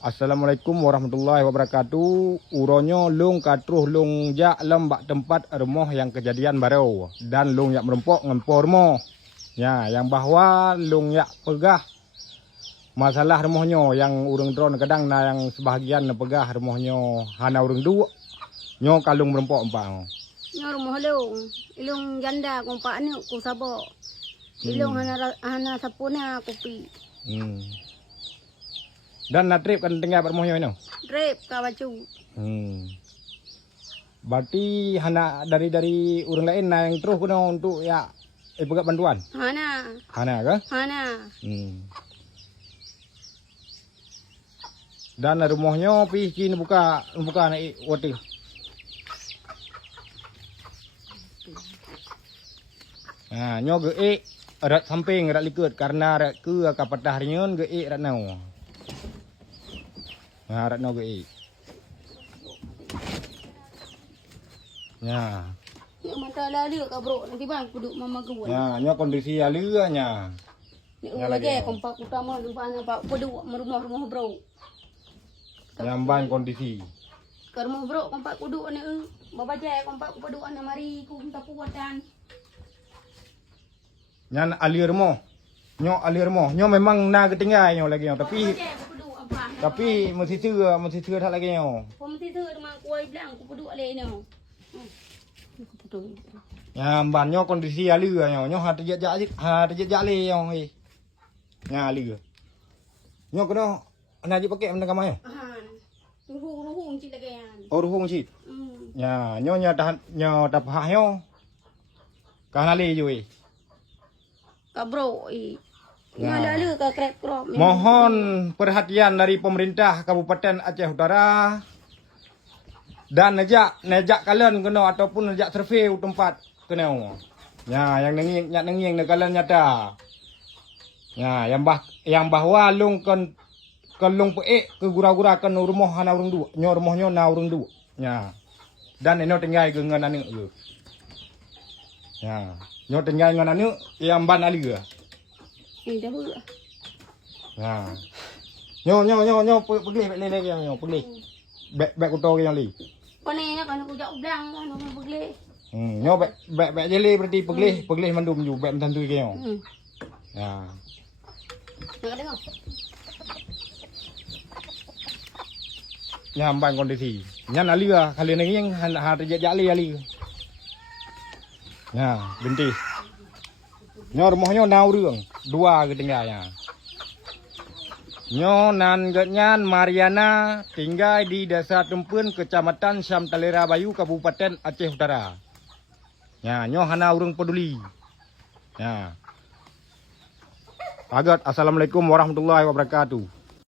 Assalamualaikum warahmatullahi wabarakatuh. Uronyo lung katruh lung jak lembak tempat rumah yang kejadian baru dan lung yak merempok ngempor mo. Ya, yang bahwa lung yak pegah masalah rumahnya yang urang drone kadang na yang sebahagian na pegah rumahnya hana urang dua. Nyo kalung merempok empang. Nyo rumah ilung janda kompak ni ku sabo. Ilung hana sapuna kopi. Dan natrip kan tengah bermohyo ini. Drip kawacu. Berarti hana dari orang lain na yang terus kena untuk ya pegat bantuan. Hana Ke? hana. Dan rumahnya pi buka na water. Nah, nyo geik erat samping erat likut karena erat ke kapatah nyon geik erat nau. Nah, erat nau geik. Ya. Ni mata lalu ka bro nanti bang duduk mama gua. Ya, nyo kondisi alirnya. Ni lagi kompak utama lupa pak peduk rumah bro. Nyamban kondisi. Ke rumah bro kompak kuduk ni babaje kompak peduk ana mari ku minta kuatan. Nyan alir mo. Nyo memang na ketinggai nyo lagi nyo tapi mesti tua tak lagi nyo. Mesti tua memang kuai bilang ku peduk le nyo. Nyamban nyo kondisi alir nyo. Nyo ha terjejak le nyo eh. Nya alir. Nyo kena naji pakai menang kamai. Ruhung cik lagi yan. Oh ruhung cik. Ya, nyo tapah nyo. Kan ali jo eh. Ka bro lalu ka krep krop. Mohon perhatian dari pemerintah Kabupaten Aceh Utara dan nejak kalian kena ataupun nejak survei tempat kena. Ya, yang nenging kalian nyata. Ya, yang bahwa lung lung peek ke gura-gura kan rumah hana urang dua. Nyo rumahnya na urang dua. Ya. Dan eno tinggal dengan anu ge. Ya. Nyo tinggal dengan anu yang ban ali ge. Dah bu. Ha. Nyo pergi lele nyo pergi. Bek kuto yang li. Pane kan aku jak blang kan aku pergi. Nyo bek jeli berarti pergi mandum ju bek mentantu ke nyo. Ya. Nak dengar. Nyamban kondisi. Nyan ali lah kali ni yang ha terjejak ali. Ya, binti. Nyo rumahnya na urang, dua ketinggalnya. Nyo nan getnyan Mariana tinggal di Desa Tempun, Kecamatan Samtalera Bayu, Kabupaten Aceh Utara. Ya, nyo hana urang peduli. Ya. Agat, assalamualaikum warahmatullahi wabarakatuh.